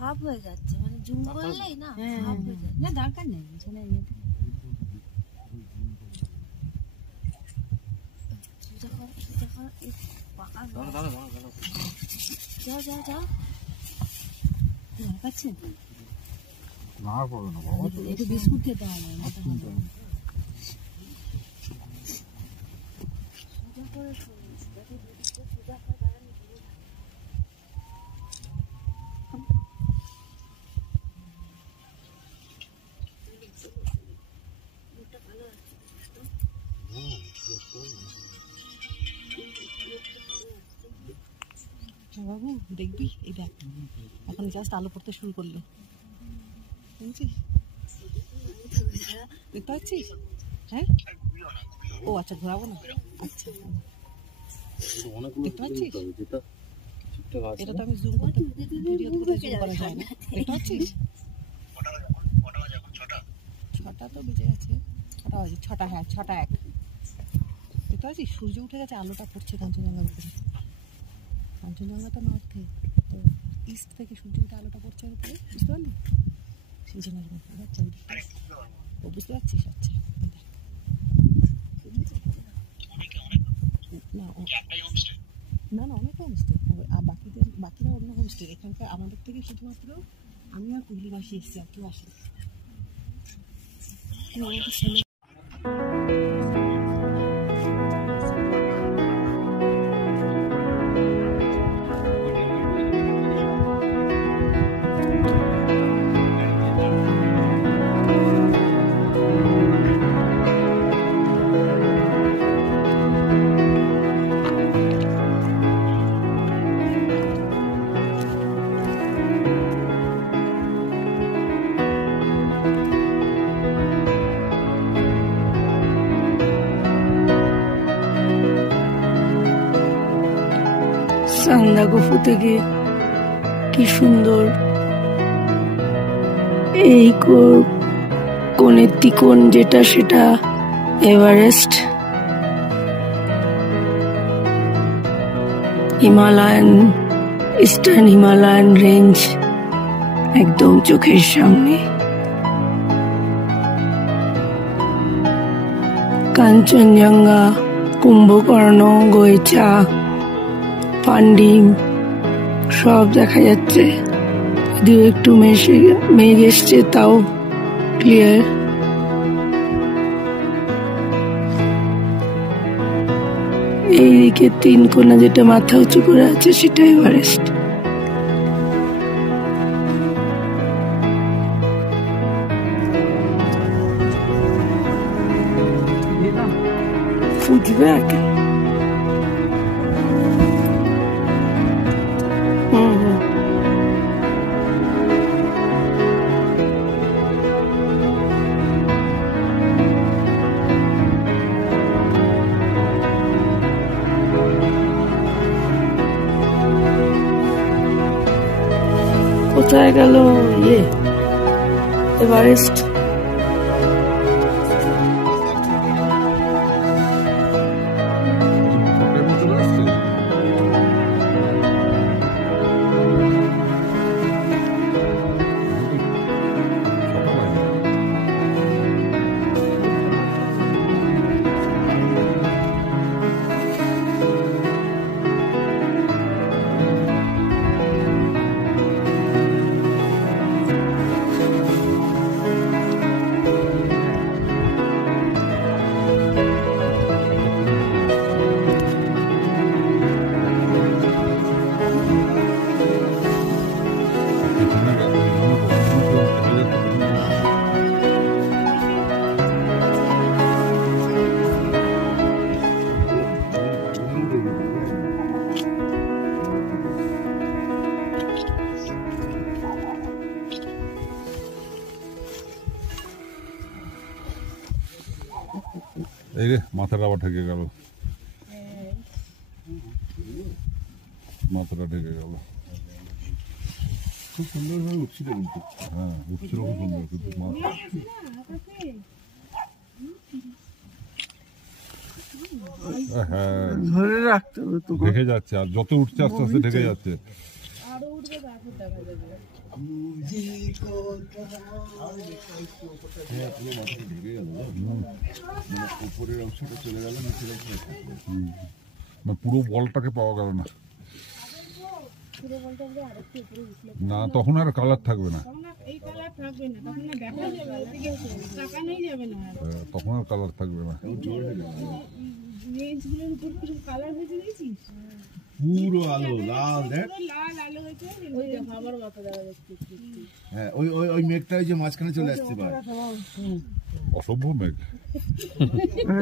Half হয়ে যাচ্ছে, মানে জুম করলেই না হাফ হয়ে যাচ্ছে। না দরকার নেই, চলে যাও যাও যাও। পাচ্ছেন না করো না বাবা, একটু বিস্কুট খেতে হবে। বাবু দেখবি, এই দেখ এখন জাস্ট আলো পড়তে শুরু করলো, বুঝছিস? দেখতে পাচ্ছিস? হ্যাঁ, ও আচ্ছা, ঘোরাবো না। আচ্ছা, দেখতে পাচ্ছিস? এটা তো আমি জুম করতে, ভিডিওতে কোথাও জুম করা যায় না। দেখতে পাচ্ছিস? 6টা তো বেজে গেছে। 6টা বাজে, 6টা, হ্যাঁ 6টা 1। দেখতে পাচ্ছিস সূর্য উঠে গেছে, আলোটা পড়ছে কাঞ্চনজঙ্ঘার উপরে। কাঞ্চনজঙ্ঘা তো নর্থে, তো ইস্ট থেকে সূর্যের আলোটা পড়ছে ওর উপরে, বুঝতে পারলি? সেই জন্য ও বুঝতে পারছিস? আচ্ছা, না না অনেক হোমস্টে, আর বাকিরা অন্য হোমস্টে। এখানকার আমাদের থেকে শুধুমাত্র আমি আর কুহিলিবাসী এসেছি, আর কেউ আসে। সান্দাকফু থেকে কি সুন্দর এই কোণের তিকোণ যেটা, সেটা Everest, Himalayan, eastern Himalayan range একদম চোখের সামনে। কাঞ্চনজঙ্ঘা, কুম্ভকর্ণ, গইচা, পান্ডিম সব দেখা যাচ্ছে। যদিও একটু মেঘ এসছে, তাও ক্লিয়ার। এইদিকে 3 কোনা যেটা মাথা উঁচু করে আছে, সেটা এভারেস্ট। ফুটবে আগে। কোথায় গেল এভারেস্ট? এই রে মাথাটা আবার ঠেকে গেল, মাথাটা ঠেকে গেল। খুব সুন্দরভাবে উঠছিল কিন্তু। হ্যাঁ উঠছিল খুব সুন্দর, কিন্তু হ্যাঁ ধরে রাখতে হবে তো। ঢেকে যাচ্ছে, আর যত উঠছে আস্তে আস্তে ঢেকে যাচ্ছে। আরো উঠবে, তারপর দেখা যাবে। হ্যাঁ পুরো মাথাটা ঢেকে গেল, মানে উপরের অংশটা চলে গেল, নিচের অংশটা থাকলো। মানে পুরো বলটাকে পাওয়া গেল না। পুরো বলতে হবে আরেকটু উপরে উঠলে না তখন আর কালার থাকবে না, তখন আর এই কালার থাকবে না, তখন আর দেখা যাবে না, তাকানোই যাবে না। তখন আর কালার থাকবে না। এখন জোর হয়ে গেল, লেন্সগুলোর উপর পুরো কালার হয়েছে, দেখছিস? পুরো আলো লাল, দেখ। পুরো লাল আলো হয়েছে, ওই দেখো আবার মাথা দেখা যাচ্ছে। হ্যাঁ ওই ওই ওই মেঘটা ওই যে মাঝখানে চলে আসছে এবার। অসভ্য মেঘ।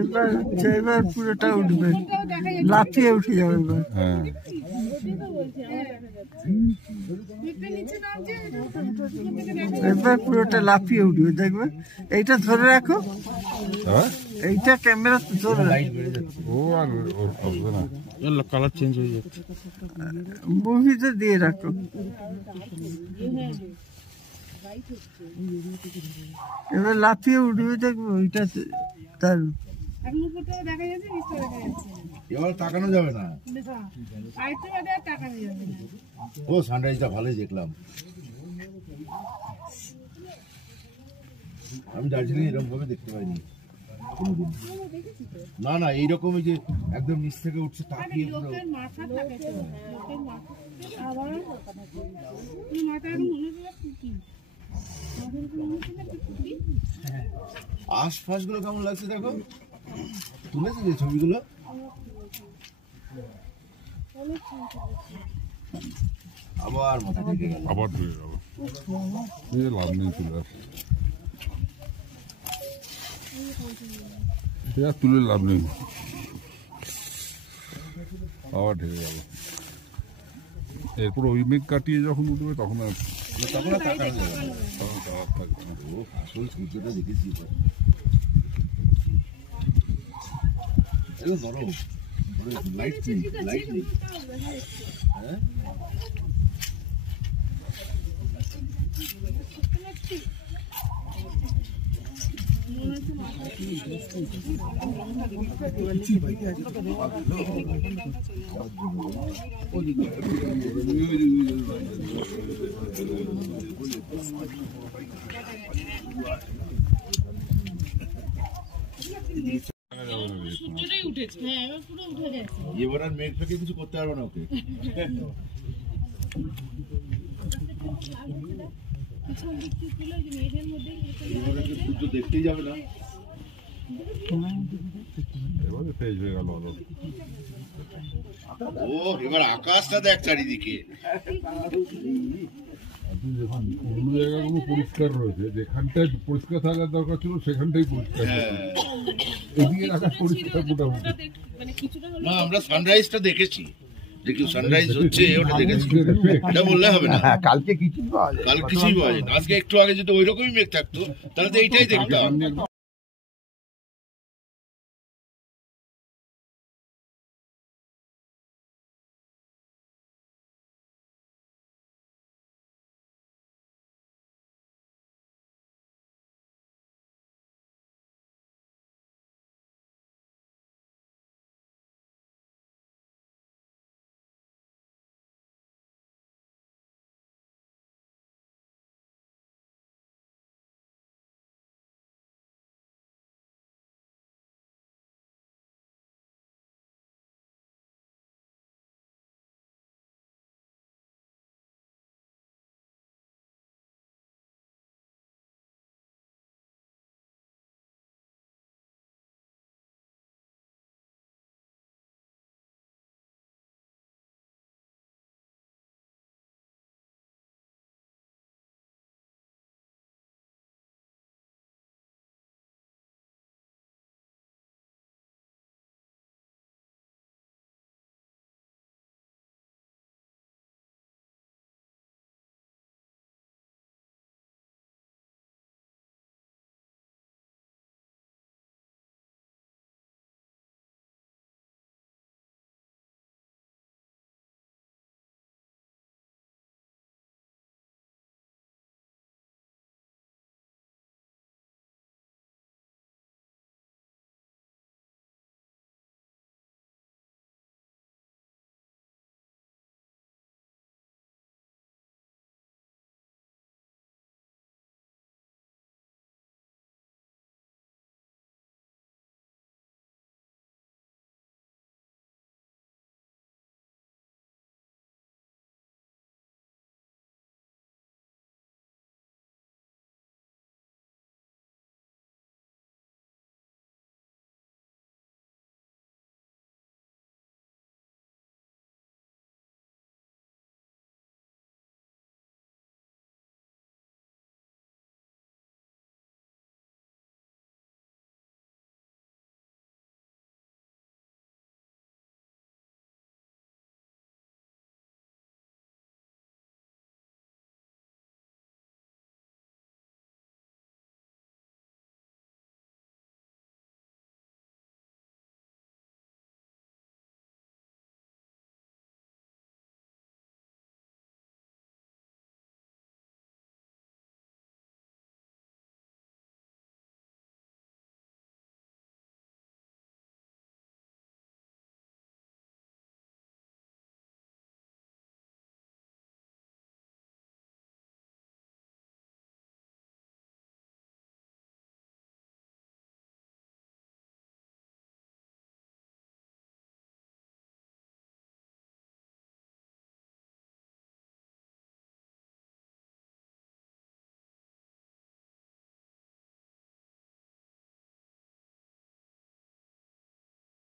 এবার হচ্ছে, এবার পুরোটা উঠবে, ওটাও দেখা যাচ্ছে, লাফিয়ে উঠে যাবে এবার। হ্যাঁ ওটাই তো বলছি, আবার দেখা যাচ্ছে। মেঘটা নিচে নামছে, ওখান থেকে দেখা যাচ্ছে। এবার পুরোটা লাফিয়ে উঠবে, দেখবে। এইটা ধরে রাখো, হ্যাঁ এইটা ক্যামেরা ধরে রাখো, ও আর ওর আসবে না। কালার চেঞ্জ হয়ে যাচ্ছে। মুভিতে দিয়ে রাখো। এবার লাফিয়ে উঠবে, দেখবে ওইটা দারুণ। এখন উপরটাও দেখা যাচ্ছে, নিচটাও দেখা যাচ্ছে না। এবার তাকানো যাবে না। দেখা, আরেকটু বাদে আর তাকানো যাবে না। ও সানরাইজটা ভালোই দেখলাম। আমি দার্জিলিং এরকম ভাবে দেখতে পাইনি কোনোদিন। না না এইরকমই যে একদম নিচ থেকে উঠছে তাকিয়ে পুরো। লোকের মাথা থাকে তো, লোকের মাথা আবার মাথা এখন মনে হচ্ছে টুকি, মাথার উপর মনে হচ্ছে টুকি। আশপাশ গুলো কেমন লাগছে দেখো, তুলেছে যে ছবিগুলো। আবার মাথা ঢেকে গেল। আবার ঢুকে গেল, এই লাভ নেই তুলে আর। সে আর তুলে লাভ নেই, আবার ঢেকে গেল। এরপর ওই মেঘ কাটিয়ে যখন উঠবে তখন আর তখন আর তাকানো যাবে না। তখন কালার থাকবে না। ও আসল সূর্যটা দেখেছি এবার। এগুলো বড় লাইট নেই, লাইট নেই। হ্যাঁ সূর্যটাই উঠেছে, হ্যাঁ এবার পুরো উঠে গেছে। এবার আর মেঘ ফেকে কিছু করতে পারবে না ওকে। পিছন দিক থেকে তুলে ওই যে মেঘের মধ্যে এবারে তো সূর্য দেখতেই যাবে না। এবারে তেজ হয়ে গেল আলো। ও এবার আকাশটা দেখ চারিদিকে। অন্য জায়গাগুলো পরিষ্কার রয়েছে, যেখানটায় পরিষ্কার থাকার দরকার ছিল সেখানটাই পরিষ্কার হ্যাঁ এদিকে আকাশ পরিষ্কার মোটামুটি। মানে কিছুটা হলো না আমরা সানরাইজটা দেখেছি, যে কি সানরাইজ হচ্ছে ওটা দেখেছি, এটা বললে হবে না। কালকে কিছু পাওয়া যায়, কাল কিছুই পাওয়া যায় না। আজকে একটু আগে যদি ওই রকমই মেঘ থাকতো তাহলে তো এইটাই দেখতাম।